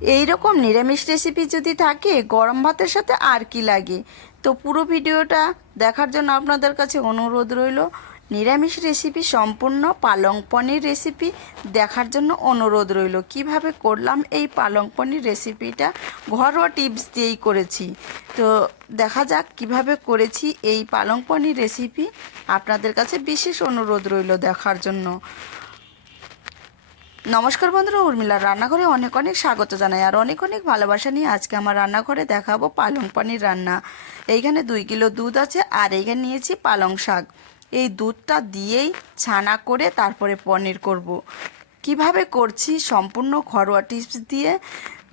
এই রকম নিরামিষ রেসিপি যদি থাকে, গরম ভাতের সাথে আর কি লাগে? তো পুরো ভিডিওটা দেখার জন্য আপনাদের কাছে অনুরোধ রইল, নিরামিষ রেসিপি সম্পূর্ণ পালং পনির রেসিপি দেখার জন্য অনুরোধ রইল। কীভাবে করলাম এই পালং পনির রেসিপিটা ঘরোয়া টিপস দিয়েই করেছি। তো দেখা যাক কীভাবে করেছি এই পালং পনির রেসিপি আপনাদের কাছে বিশেষ অনুরোধ রইল দেখার জন্য। নমস্কার বন্ধুরা, উর্মিলার রান্নাঘরে অনেক অনেক স্বাগত জানাই আর অনেক অনেক ভালোবাসা নিয়ে আজকে আমার রান্নাঘরে দেখাবো পালং পনির রান্না। এইখানে দুই কিলো দুধ আছে আর এইখানে নিয়েছি পালং শাক। এই দুধটা দিয়েই ছানা করে তারপরে পনির করব। কীভাবে করছি সম্পূর্ণ ঘরোয়া টিপস দিয়ে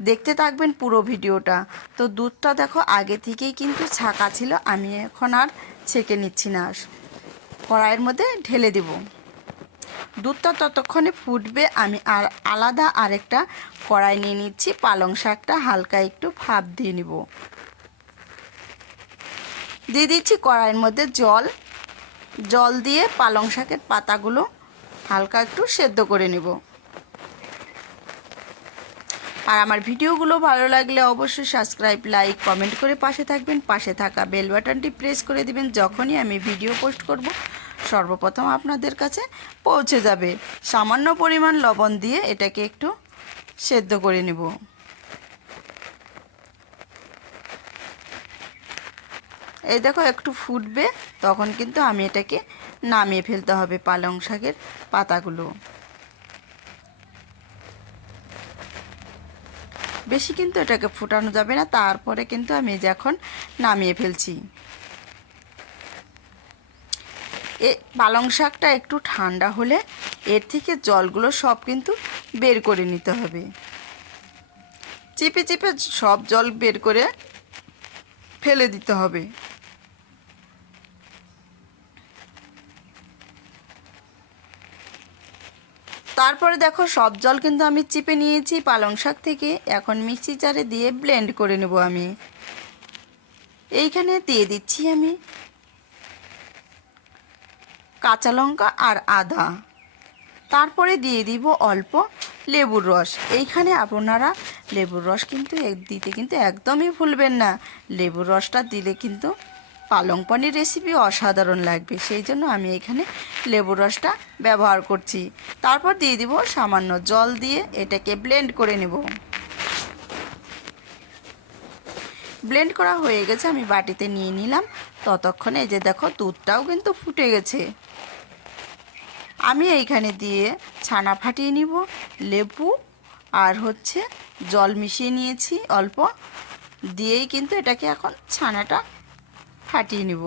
দেখতে থাকবেন পুরো ভিডিওটা। তো দুধটা দেখো, আগে থেকেই কিন্তু ছাকা ছিল, আমি এখন আর ছেঁকে নিচ্ছি না। কড়াইয়ের মধ্যে ঢেলে দেবো। দুধটা ততক্ষণে ফুটবে, আমি আর আলাদা আরেকটা কড়াই নিয়ে নিচ্ছি। পালং শাকটা হালকা একটু ভাপ দিয়ে নিব। দিয়ে দিচ্ছি কড়াইয়ের মধ্যে জল। জল দিয়ে পালং শাকের পাতাগুলো হালকা একটু সেদ্ধ করে নিব। আর আমার ভিডিওগুলো ভালো লাগলে অবশ্যই সাবস্ক্রাইব, লাইক, কমেন্ট করে পাশে থাকবেন। পাশে থাকা বেল বাটনটি প্রেস করে দিবেন যখনই আমি ভিডিও পোস্ট করব। সর্বপ্রথম আপনাদের কাছে পৌঁছে যাবে। সামান্য পরিমাণ লবণ দিয়ে এটাকে একটু সেদ্ধ করে নেব। এই দেখো, একটু ফুটবে, তখন কিন্তু আমি এটাকে নামিয়ে ফেলতে হবে পালং শাকের পাতাগুলো। বেশি কিন্তু এটাকে ফুটানো যাবে না, তারপরে কিন্তু আমি এই যে এখন নামিয়ে ফেলছি। এ পালং শাকটা একটু ঠান্ডা হলে এর থেকে জলগুলো সব কিন্তু বের করে নিতে হবে। চিপে চিপে সব জল বের করে ফেলে দিতে হবে। তারপরে দেখো সব জল কিন্তু আমি চিপে নিয়েছি পালং শাক থেকে। এখন মিক্সি জারে দিয়ে ব্লেন্ড করে নেব আমি। এইখানে দিয়ে দিচ্ছি আমি কাঁচা লঙ্কা আর আদা। তারপরে দিয়ে দিব অল্প লেবুর রস। এইখানে আপনারা লেবুর রস কিন্তু দিতে কিন্তু একদমই ভুলবেন না। লেবুর রসটা দিলে কিন্তু পালং পনির রেসিপি অসাধারণ লাগবে। সেই জন্য আমি এখানে লেবুর রসটা ব্যবহার করছি। তারপর দিয়ে দিব সামান্য জল দিয়ে এটাকে ব্লেন্ড করে নেব। ব্লেন্ড করা হয়ে গেছে, আমি বাটিতে নিয়ে নিলাম। ততক্ষণে এই যে দেখো, দুধটাও কিন্তু ফুটে গেছে। আমি এইখানে দিয়ে ছানা ফাটিয়ে নিব, লেবু আর হচ্ছে জল মিশিয়ে নিয়েছি অল্প। দিয়েই কিন্তু এটাকে এখন ছানাটা ফাটিয়ে নিব।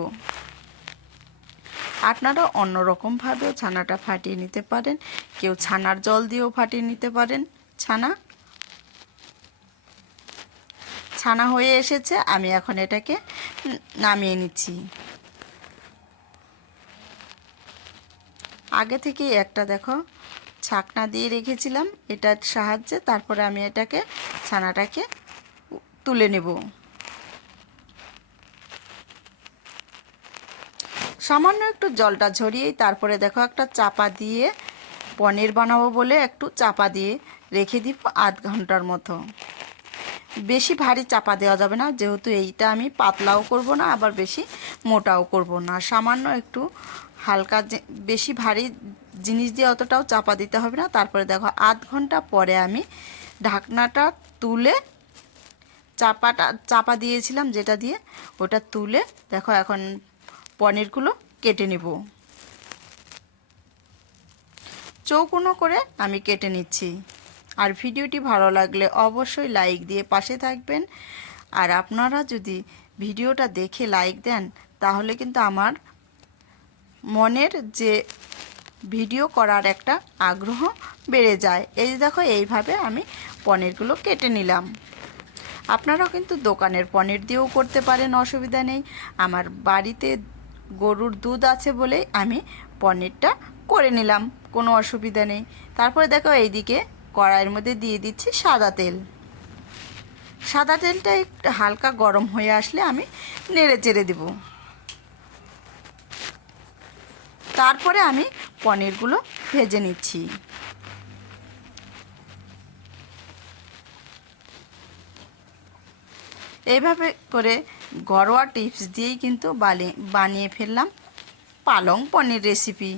আপনারা অন্যরকমভাবেও ছানাটা ফাটিয়ে নিতে পারেন। কেউ ছানার জল দিয়েও ফাটিয়ে নিতে পারেন। ছানা। ছানা হয়ে এসেছে, আমি এখন এটাকে নামিয়ে নিচ্ছি। আগে থেকে একটা, দেখো, ছাকনা দিয়ে রেখেছিলাম, এটার সাহায্যে তারপরে আমি এটাকে, ছানাটাকে তুলে নেব। সামান্য একটু জলটা ঝরিয়েই তারপরে, দেখো, একটা চাপা দিয়ে, পনির বানাবো বলে একটু চাপা দিয়ে রেখে দিব আধ ঘণ্টার মতো। বেশি ভারী চাপা দেওয়া যাবে না, যেহেতু এইটা আমি পাতলাও করব না, আবার বেশি মোটাও করব না। সামান্য একটু হালকা বেশি ভারী জিনিস দিয়ে অতটাও চাপা দিতে হবে না। তারপরে দেখো, আধ ঘণ্টা পরে আমি ঢাকনাটা তুলে চাপাটা, চাপা দিয়েছিলাম যেটা দিয়ে, ওটা তুলে দেখো এখন পনিরগুলো কেটে নেব। চৌকোনো করে আমি কেটে নিচ্ছি। আর ভিডিওটি ভালো লাগলে অবশ্যই লাইক দিয়ে পাশে থাকবেন। আর আপনারা যদি ভিডিওটা দেখে লাইক দেন, তাহলে কিন্তু আমার মনের যে ভিডিও করার একটা আগ্রহ বেড়ে যায়। এই দেখো, এইভাবে আমি পনিরগুলো কেটে নিলাম। আপনারাও কিন্তু দোকানের পনির দিয়েও করতে পারেন, অসুবিধা নেই। আমার বাড়িতে গরুর দুধ আছে বলেই আমি পনিরটা করে নিলাম, কোনো অসুবিধা নেই। তারপরে দেখো, এইদিকে কড়াইয়ের মধ্যে দিয়ে দিচ্ছি সাদা তেল। সাদা তেলটা একটু হালকা গরম হয়ে আসলে আমি নেড়ে চেড়ে দেবো। তারপরে আমি পনিরগুলো ভেজে নিচ্ছি। এইভাবে করে ঘরোয়া টিপস দিয়েই কিন্তু বানিয়ে ফেললাম পালং পনির রেসিপি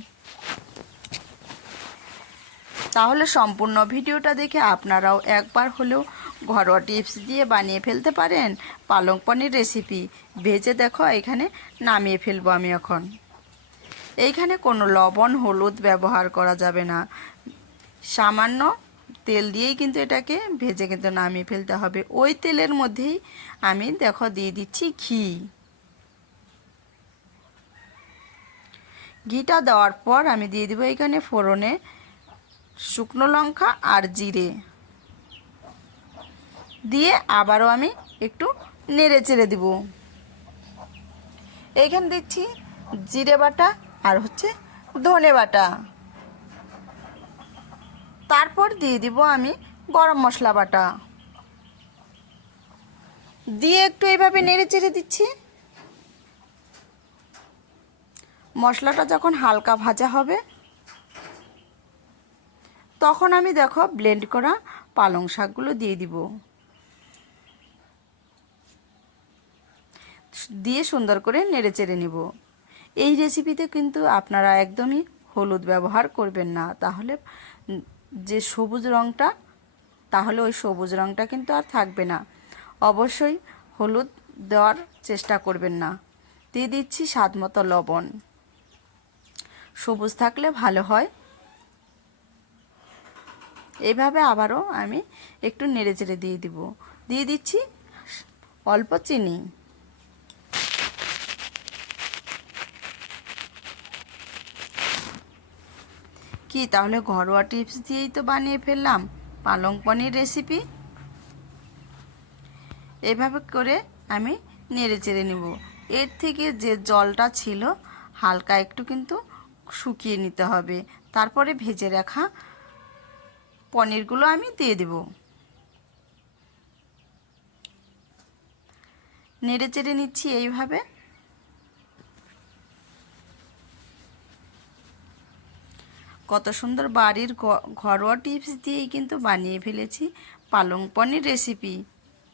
তাহলে সম্পূর্ণ ভিডিওটা দেখে আপনারাও একবার হলেও ঘরোয়া টিপস দিয়ে বানিয়ে ফেলতে পারেন পালং পনির রেসিপি ভেজে দেখো, এখানে নামিয়ে ফেলব আমি এখন। এইখানে কোনো লবণ, হলুদ ব্যবহার করা যাবে না। সামান্য তেল দিয়েই কিন্তু এটাকে ভেজে কিন্তু নামিয়ে ফেলতে হবে। ওই তেলের মধ্যেই আমি দেখো দিয়ে দিচ্ছি ঘি। ঘিটা দেওয়ার পর আমি দিয়ে দিব এখানে ফোড়নে শুকনো লঙ্কা আর জিরে। দিয়ে আবারও আমি একটু নেড়ে চেড়ে দিব। এইখানে দিচ্ছি জিরে বাটা আর হচ্ছে ধনে বাটা। তারপর দিয়ে দিব আমি গরম মশলা বাটা। দিয়ে একটু এইভাবে নেড়ে চেড়ে দিচ্ছি। মশলাটা যখন হালকা ভাজা হবে, তখন আমি দেখো ব্লেন্ড করা পালং শাকগুলো দিয়ে দিব। দিয়ে সুন্দর করে নেড়ে চেড়ে নেব। এই রেসিপিতে কিন্তু আপনারা একদমই হলুদ ব্যবহার করবেন না। তাহলে যে সবুজ রঙটা তাহলে ওই সবুজ রঙটা কিন্তু আর থাকবে না। অবশ্যই হলুদ দেওয়ার চেষ্টা করবেন না। দিয়ে দিচ্ছি স্বাদ মতো লবণ। সবুজ থাকলে ভালো হয়। এইভাবে আবারও আমি একটু নেড়ে চেড়ে দিয়ে দিব। দিয়ে দিচ্ছি অল্প চিনি। কি, তাহলে ঘরোয়া টিপস দিয়েই তো বানিয়ে ফেললাম। পালং পনির রেসিপি এভাবে করে আমি নেড়ে চেড়ে নেব। এর থেকে যে জলটা ছিল, হালকা একটু কিন্তু শুকিয়ে নিতে হবে। তারপরে ভেজে রাখা পনিরগুলো আমি দিয়ে দেব। নেড়ে চেড়ে নিচ্ছি এইভাবে। কত সুন্দর বাড়ির ঘরোয়া টিপস দিয়েই কিন্তু বানিয়ে ফেলেছি পালং পনির রেসিপি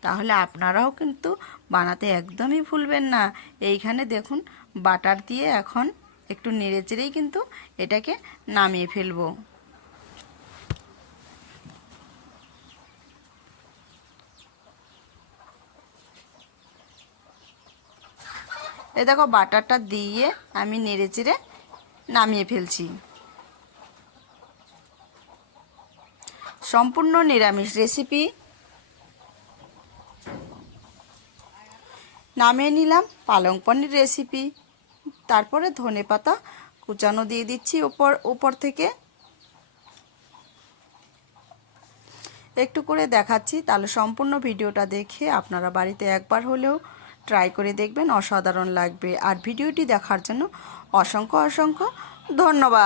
তাহলে আপনারাও কিন্তু বানাতে একদমই ভুলবেন না। এইখানে দেখুন, বাটার দিয়ে এখন একটু নেড়ে চেড়েই কিন্তু এটাকে নামিয়ে ফেলব। এ দেখো, বাটারটা দিয়ে আমি নেড়ে চেড়ে নামিয়ে ফেলছি। সম্পূর্ণ নিরামিষ রেসিপি নামিয়ে নিলাম পালং পনির রেসিপি তারপরে ধনে পাতা কুচানো দিয়ে দিচ্ছি ওপর উপর থেকে। একটু করে দেখাচ্ছি, তাহলে সম্পূর্ণ ভিডিওটা দেখে আপনারা বাড়িতে একবার হলেও ট্রাই করে দেখবেন, অসাধারণ লাগবে। আর ভিডিওটি দেখার জন্য অসংখ্য অসংখ্য ধন্যবাদ।